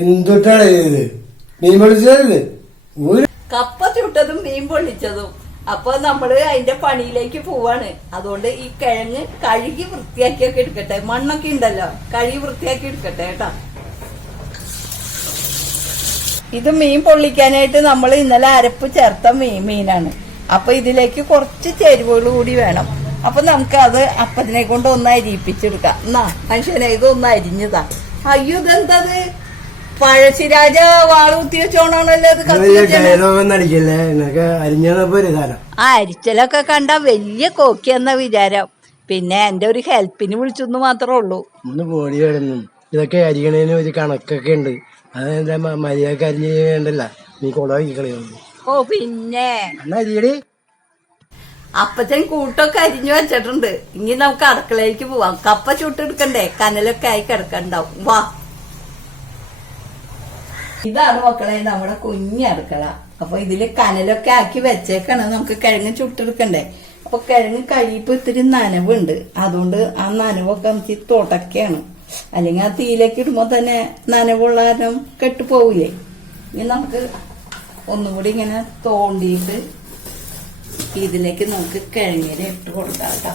ഇത് ഒരു കപ്പ ചുട്ടതും മീൻ പൊള്ളിച്ചതും. അപ്പൊ നമ്മൾ അതിന്റെ പണിയിലേക്ക് പോവാണ്. അതുകൊണ്ട് ഈ കിഴങ്ങ് കഴുകി വൃത്തിയാക്കി ഒക്കെ എടുക്കട്ടെ. മണ്ണൊക്കെ ഉണ്ടല്ലോ. കഴുകി വൃത്തിയാക്കി എടുക്കട്ടെ കേട്ടോ. ഇത് മീൻ പൊള്ളിക്കാനായിട്ട് നമ്മൾ ഇന്നലെ അരപ്പ് ചേർത്ത മീൻ മീനാണ്. അപ്പൊ ഇതിലേക്ക് കുറച്ച് ചേരുവകൾ കൂടി വേണം. അപ്പൊ നമുക്ക് അത് അപ്പത്തിനെ കൊണ്ട് ഒന്ന് അരിയിപ്പിച്ചെടുക്കാം. എന്നാ മനുഷ്യനെ ഒന്ന് അരിഞ്ഞതാ. അയ്യോ ഇതെന്തത് പഴശ്ശിരാജ വാളൂത്തി വെച്ചോണാണല്ലോ അടിക്കല്ലേ? എന്നൊക്കെ അരിഞ്ഞപ്പോ ഒരു സാധനം. ആ അരിച്ചലൊക്കെ കണ്ട വലിയ കോക്കി എന്ന വിചാരം. പിന്നെ എന്റെ ഒരു ഹെൽപ്പിന് വിളിച്ചെന്ന് മാത്രമേ ഉള്ളൂ. ഒന്ന് ബോഡി കിടന്നു. ഇതൊക്കെ അരിയണേന് ഒരു കണക്കൊക്കെ ഉണ്ട്. അതെന്താ മര്യാദയ്ക്ക് അരിഞ്ഞ് വേണ്ടല്ല. നീ കൊളവാക്കി കളയുന്നു ഓ പിന്നെ. എന്നാ അരിയടി? അപ്പച്ചൻ കൂട്ടൊക്കെ അരിഞ്ഞു വെച്ചിട്ടുണ്ട്. ഇനി നമുക്ക് അടുക്കളയിലേക്ക് പോവാം. കപ്പ ചുട്ടെടുക്കണ്ടേ? കനലൊക്കെ ആയി കിടക്കണ്ടാവും. വാ. ഇതാണ് മക്കളെ നമ്മുടെ കുഞ്ഞി അടുക്കള. അപ്പൊ ഇതിൽ കനലൊക്കെ ആക്കി വെച്ചേക്കാണ്. നമുക്ക് കിഴങ്ങ് ചുട്ടെടുക്കണ്ടേ? അപ്പൊ കിഴങ്ങ് കഴിയിപ്പോ ഇത്തിരി നനവുണ്ട്. അതുകൊണ്ട് ആ നനവൊക്കെ നമുക്ക് തുടക്കാണ്. അല്ലെങ്കിൽ ആ തീയിലേക്ക് ഇടുമ്പോ തന്നെ നനവുള്ള കാരണം കെട്ടുപോവില്ലേ ഇനി നമുക്ക് ഒന്നുകൂടി ഇങ്ങനെ തോണ്ടിയിട്ട് ഇതിലേക്ക് നമുക്ക് കിഴങ്ങിനെ ഇട്ട് കൊടുക്കാം കേട്ടോ.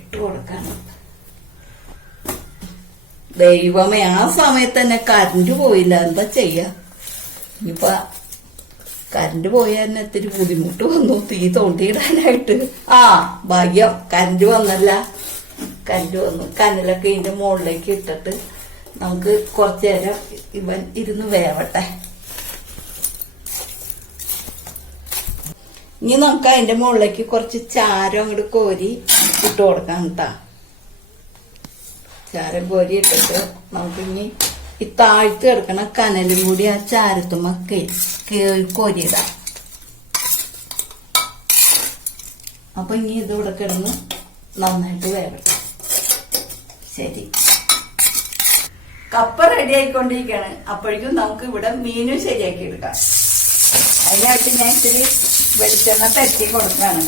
ഇട്ട് കൊടുക്കണം ദൈവമേ ആ സമയത്ത് തന്നെ കറണ്ട് പോയില്ല. എന്താ ചെയ്യാ? ഇനിയിപ്പൊ കറണ്ട് പോയാൽ തന്നെ ഇത്തിരി ബുദ്ധിമുട്ട് വന്നു. തീ തോണ്ടിയിടാനായിട്ട്. ആ ഭാഗ്യം. കറണ്ട് വന്നല്ല. കറണ്ട് വന്നു. കനലൊക്കെ ഇതിന്റെ മുകളിലേക്ക് ഇട്ടിട്ട് നമുക്ക് കുറച്ചു നേരം ഇവൻ ഇരുന്ന് വേവട്ടെ. ഇനി നമുക്ക് അതിന്റെ മുകളിലേക്ക് കുറച്ച് ചാരം അങ്ങോട്ട് കോരി ഇട്ട് കൊടുക്കാം കേട്ടാ. ചാരം കോരി ഇട്ടിട്ട് നമുക്ക് ഇനി ഈ താഴ്ത്ത് കിടക്കണ കനലും കൂടി ആ ചാരത്തുമ്മ കോരിയിടാം. അപ്പൊ ഇനി ഇത് ഇവിടെ കിടന്ന് നന്നായിട്ട് വേവട്ടെ. ശരി. കപ്പ റെഡി ആയിക്കൊണ്ടിരിക്കുകയാണ്. അപ്പോഴേക്കും നമുക്ക് ഇവിടെ മീനും ശരിയാക്കി എടുക്കാം. അതിനായിട്ട് ഞാൻ ഇച്ചിരി വെളിച്ചെണ്ണ തട്ടി കൊടുക്കാണ്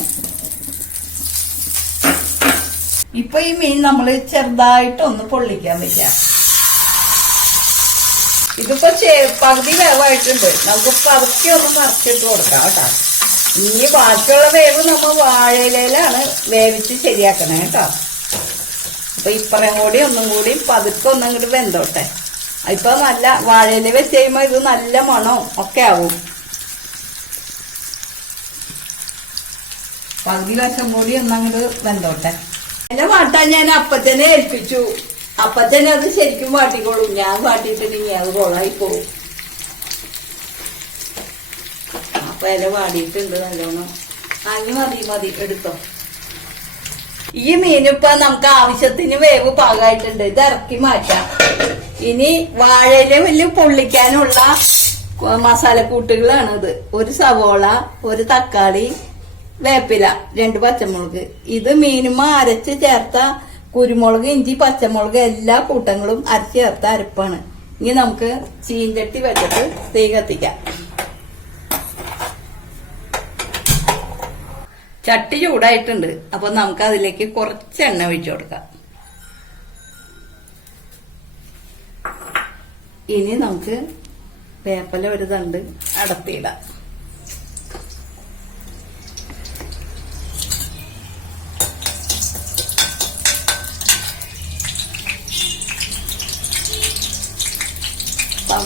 ഇപ്പൊ ഈ മീൻ നമ്മൾ ചെറുതായിട്ട് ഒന്ന് പൊള്ളിക്കാൻ വെക്കാം. ഇതിപ്പോ പകുതി വേവായിട്ടുണ്ട്. നമുക്ക് പതുക്കെ ഒന്ന് മറിച്ചിട്ട് കൊടുക്കാം കേട്ടോ. ഇനി ബാക്കിയുള്ള വേവ് നമ്മൾ വാഴയിലാണ് വേവിച്ച് ശരിയാക്കണേ കേട്ടോ. അപ്പൊ ഇപ്പറയും കൂടി ഒന്നും കൂടി പതുക്കെ ഒന്നും കൂടി വെന്തോട്ടെ. ഇപ്പൊ നല്ല വാഴയില വെച്ച് കഴിയുമ്പോ ഇത് നല്ല മണവും ഒക്കെ ആവും. പകുതി വശം കൂടി ഒന്നങ്ങോട്ട് വെന്തോട്ടെ. എന്നെ വാട്ടാൻ ഞാൻ അപ്പത്തന്നെ ഏൽപ്പിച്ചു. അപ്പത്തന്നെ അത് ശരിക്കും വാട്ടിക്കോളും. ഞാൻ വാട്ടിയിട്ടുണ്ടെങ്കിൽ അത് കൊളായി പോവും അപ്പൊ ഇല വാടിയിട്ടുണ്ട് നല്ലോണം. അത് മതി മതി എടുത്തോ. ഈ മീനിപ്പോ നമുക്ക് ആവശ്യത്തിന് വേവ് പാകമായിട്ടുണ്ട് ഇത് ഇറക്കി മാറ്റാം. ഇനി വാഴയില വലിയ പൊള്ളിക്കാനുള്ള മസാലക്കൂട്ടുകളാണിത്. ഒരു സവോള ഒരു തക്കാളി വേപ്പില രണ്ട് പച്ചമുളക്. ഇത് മീനുമ അരച്ച് ചേർത്ത കുരുമുളക് ഇഞ്ചി പച്ചമുളക് എല്ലാ കൂട്ടങ്ങളും അരച്ച് ചേർത്ത അരപ്പാണ്. ഇനി നമുക്ക് ചീഞ്ചട്ടി വെച്ചിട്ട് തീ കത്തിക്കാം. ചട്ടി ചൂടായിട്ടുണ്ട്. അപ്പൊ നമുക്ക് അതിലേക്ക് കുറച്ച് എണ്ണ ഒഴിച്ചു കൊടുക്കാം. ഇനി നമുക്ക് വേപ്പല ഒരു തണ്ട് അടത്തിയിടാം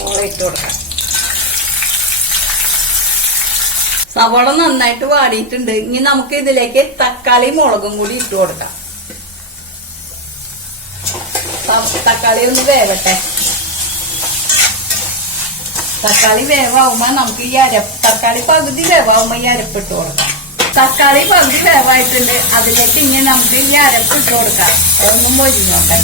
സവോള ഇട്ട് കൊടുക്കാം. സവോള നന്നായിട്ട് വാടിയിട്ടുണ്ട്. ഇനി നമുക്ക് ഇതിലേക്ക് തക്കാളി മുളകും കൂടി ഇട്ട് കൊടുക്കാം. തക്കാളി ഒന്ന് വേവട്ടെ. തക്കാളി വേവാകുമ്പോ നമുക്ക് ഈ അരപ്പ് തക്കാളി പകുതി വേവാകുമ്പോ ഈ അരപ്പ് ഇട്ട് കൊടുക്കാം. തക്കാളി പകുതി വേവായിട്ടുണ്ട്. അതിലേക്ക് ഇനി നമുക്ക് ഈ അരപ്പ് ഇട്ട് കൊടുക്കാം. അതൊന്നും മൊരിഞ്ഞോട്ടെ.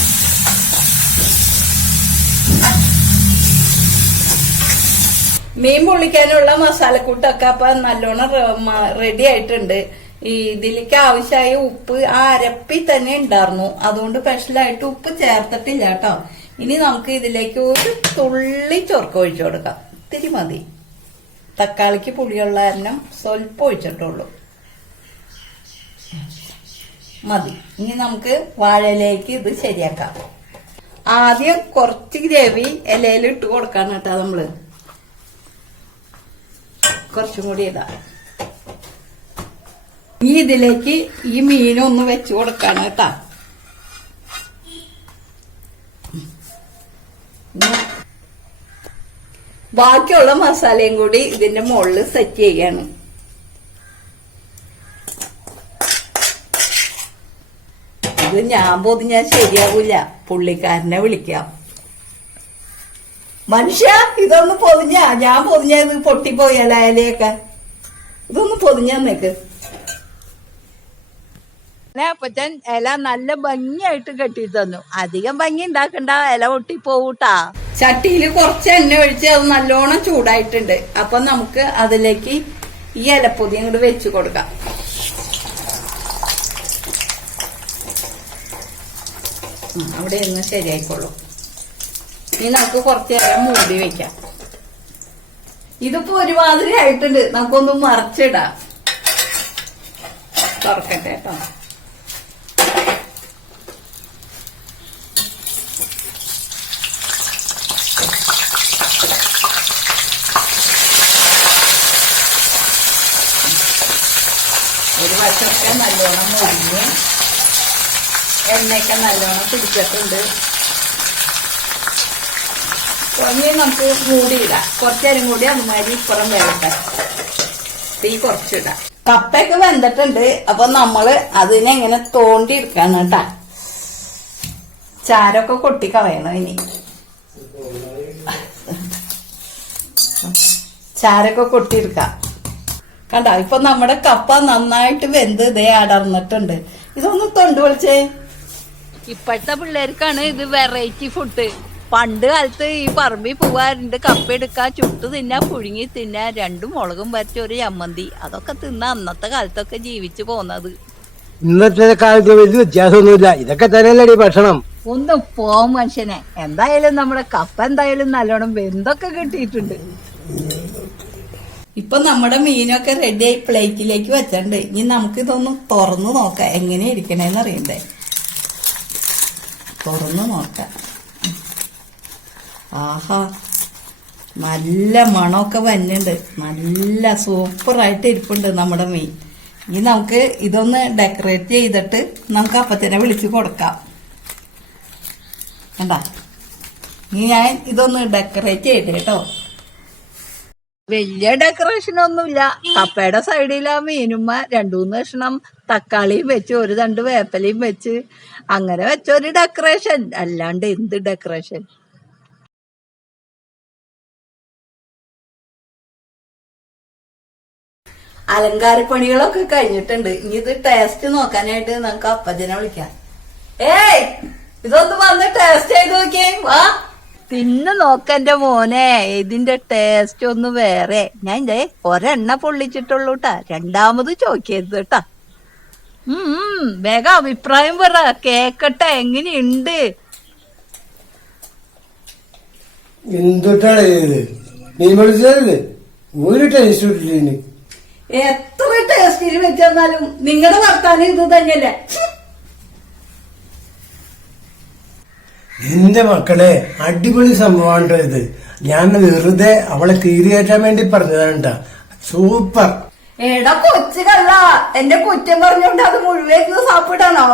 മീൻ പൊള്ളിക്കാനുള്ള മസാലക്കൂട്ടൊക്കെ അപ്പൊ നല്ലോണം റെഡി ആയിട്ടുണ്ട്. ഈ ഇതിലേക്ക് ആവശ്യമായ ഉപ്പ് ആ അരപ്പി തന്നെ ഉണ്ടായിരുന്നു. അതുകൊണ്ട് സ്പെഷ്യലായിട്ട് ഉപ്പ് ചേർത്തിട്ടില്ല കേട്ടോ. ഇനി നമുക്ക് ഇതിലേക്ക് ഒരു തുള്ളി ചൊർക്ക ഒഴിച്ചു കൊടുക്കാം. ഇത്തിരി മതി. തക്കാളിക്ക് പുളിയുള്ള കാരണം സ്വല്പം ഒഴിച്ചിട്ടുള്ളൂ. മതി. ഇനി നമുക്ക് വാഴയിലേക്ക് ഇത് ശരിയാക്കാം. ആദ്യം കുറച്ച് ഗ്രേവി ഇലയിൽ ഇട്ട് കൊടുക്കാണ് കേട്ടോ നമ്മൾ. കുറച്ചും കൂടി ഇതാ. ഈ ഇതിലേക്ക് ഈ മീനൊന്ന് വെച്ച് കൊടുക്കാണ് കേട്ടാ. ബാക്കിയുള്ള മസാലയും കൂടി ഇതിന്റെ മുകളിൽ സെറ്റ് ചെയ്യാണ്. ഇത് ഞാൻ പൊതിഞ്ഞാൽ ശരിയാവൂല. പുള്ളിക്കാരനെ വിളിക്കാം. മനുഷ്യ ഇതൊന്ന് പൊതിഞ്ഞ. ഞാൻ പൊതിഞ്ഞ ഇത് പൊട്ടിപ്പോയല്ല ഇലയൊക്കെ ഇതൊന്ന് പൊതിഞ്ഞ നിക്ക് അപ്പച്ചൻ ഇല നല്ല ഭംഗിയായിട്ട് കെട്ടി തന്നു. അധികം ഭംഗി ഉണ്ടാക്കണ്ട ഇല പൊട്ടിപ്പോവൂട്ടാ. ചട്ടിയിൽ കുറച്ച് എണ്ണ ഒഴിച്ച് അത് നല്ലോണം ചൂടായിട്ടുണ്ട്. അപ്പൊ നമുക്ക് അതിലേക്ക് ഈ ഇലപ്പൊതി അങ്ങോട്ട് വെച്ചു കൊടുക്കാം. അവിടെ ഒന്ന് ശരിയായിക്കോളൂ. ഇനി നമുക്ക് കുറച്ച് നേരം മൂടി വെക്കാം. ഇതിപ്പോ ഒരുമാതിരി ആയിട്ടുണ്ട്. നമുക്കൊന്ന് മറിച്ചിടാം. തുറക്കട്ടെ കേട്ടോ. ഒരു വശമൊക്കെ നല്ലോണം മുരിഞ്ഞ് എണ്ണയൊക്കെ നല്ലോണം പിടിച്ചിട്ടുണ്ട്. ഇനി നമുക്ക് മൂടിയിടാം. കുറച്ചേരം കൂടി അതുമാതിരി ഇപ്പുറം വേണ്ട തീ കുറച്ചിടാം. കപ്പയൊക്കെ വെന്തിട്ടുണ്ട്. അപ്പൊ നമ്മൾ അതിനെ ഇങ്ങനെ തോണ്ടി എടുക്കാണ് കേട്ടാ. ചാരൊക്കെ കൊട്ടി കളയണം ഇനി. ചാരൊക്കെ കൊട്ടിയെടുക്കാം കണ്ട ഇപ്പൊ നമ്മുടെ കപ്പ നന്നായിട്ട് വെന്ത് ഇതേ അടർന്നിട്ടുണ്ട്. ഇതൊന്ന് തൊണ്ട് വിളിച്ചേ ഇപ്പോഴത്തെ പിള്ളേർക്കാണ് ഇത് വെറൈറ്റി ഫുഡ് പണ്ട് കാലത്ത് ഈ പറമ്പിൽ പോവാറുണ്ട്. കപ്പ എടുക്കാൻ ചുട്ടു തിന്നാ പുഴുങ്ങി തിന്നാ രണ്ടും മുളകും വരച്ച ഒരു ചമ്മന്തി. അതൊക്കെ തിന്ന അന്നത്തെ കാലത്തൊക്കെ ജീവിച്ചു പോന്നത്. ഇന്നത്തെ കാലത്ത് വലിയ വ്യത്യാസമൊന്നുമില്ല. ഇതൊക്കെ തന്നെയല്ലേ ഭക്ഷണം. ഒന്ന് പോവും മനുഷ്യനെ. എന്തായാലും നമ്മുടെ കപ്പ എന്തായാലും നല്ലോണം വെന്തൊക്കെ കിട്ടിയിട്ടുണ്ട്. ഇപ്പൊ നമ്മുടെ മീനൊക്കെ റെഡിയായി പ്ലേറ്റിലേക്ക് വെച്ചിട്ടുണ്ട്. ഇനി നമുക്ക് ഇതൊന്ന് തുറന്നു നോക്കാം. എങ്ങനെ ഇരിക്കണേന്ന് അറിയണ്ടേ? തുറന്നു നോക്കാം. ആഹാ. നല്ല മണമൊക്കെ വന്നുണ്ട്. നല്ല സൂപ്പറായിട്ട് ഇരിപ്പുണ്ട് നമ്മുടെ മീൻ. ഇനി നമുക്ക് ഇതൊന്ന് ഡെക്കറേറ്റ് ചെയ്തിട്ട് നമുക്ക് അപ്പത്തിനെ വിളിച്ചു കൊടുക്കാം. കണ്ട? ഇനി ഞാൻ ഇതൊന്ന് ഡെക്കറേറ്റ് ചെയ്ത് കേട്ടോ. വലിയ ഡെക്കറേഷൻ ഒന്നുമില്ല. കപ്പയുടെ സൈഡിലാ മീനുമ്മ. രണ്ടു മൂന്ന് കഷ്ണം തക്കാളിയും വെച്ച് ഒരു രണ്ട് വേപ്പലയും വെച്ച്. അങ്ങനെ വെച്ചൊരു ഡെക്കറേഷൻ. അല്ലാണ്ട് എന്ത് ഡെക്കറേഷൻ? അലങ്കാരപ്പണികളൊക്കെ കഴിഞ്ഞിട്ടുണ്ട്. ഇനി ഇത് ടേസ്റ്റ് നോക്കാനായിട്ട് നമുക്ക് അപ്പച്ചനെ വിളിക്കാം. ഏയ് ഇതൊന്ന് വന്ന് ടേസ്റ്റ് ചെയ്ത് നോക്കിയേ. വാ. തിന്ന് നോക്കന്റെ മോനെ. ഇതിന്റെ ടേസ്റ്റ് ഒന്ന് വേറെ. ഞാൻ ഇതേ ഒരെണ്ണ പൊള്ളിച്ചിട്ടുള്ളൂ കേട്ടാ രണ്ടാമത് ചോദിക്കരുത് കേട്ടാ ഉം വേഗം അഭിപ്രായം പറ. കേക്കട്ടെ എങ്ങനെയുണ്ട്? എന്തുട്ടാണ് ഇത്? നീ വിളിച്ചതല്ലേ? ഒരു ടേസ്റ്റ് കിട്ടില്ല എത്ര ടേസ്റ്റിൽ വെച്ചെന്നാലും നിങ്ങളുടെ വർത്താനം ഇത് തന്നെയല്ലേ! എന്റെ മക്കളെ അടിപൊളി സംഭവമാണ് ഇത് ഞാൻ വെറുതെ അവളെ തീരി കയറ്റാൻ വേണ്ടി പറഞ്ഞതാണ്. സൂപ്പർ എടാ കൊച്ചു കള്ള എന്റെ കുറ്റം പറഞ്ഞോണ്ട് അത് മുഴുവൻ സാപ്പിട്ടാണോ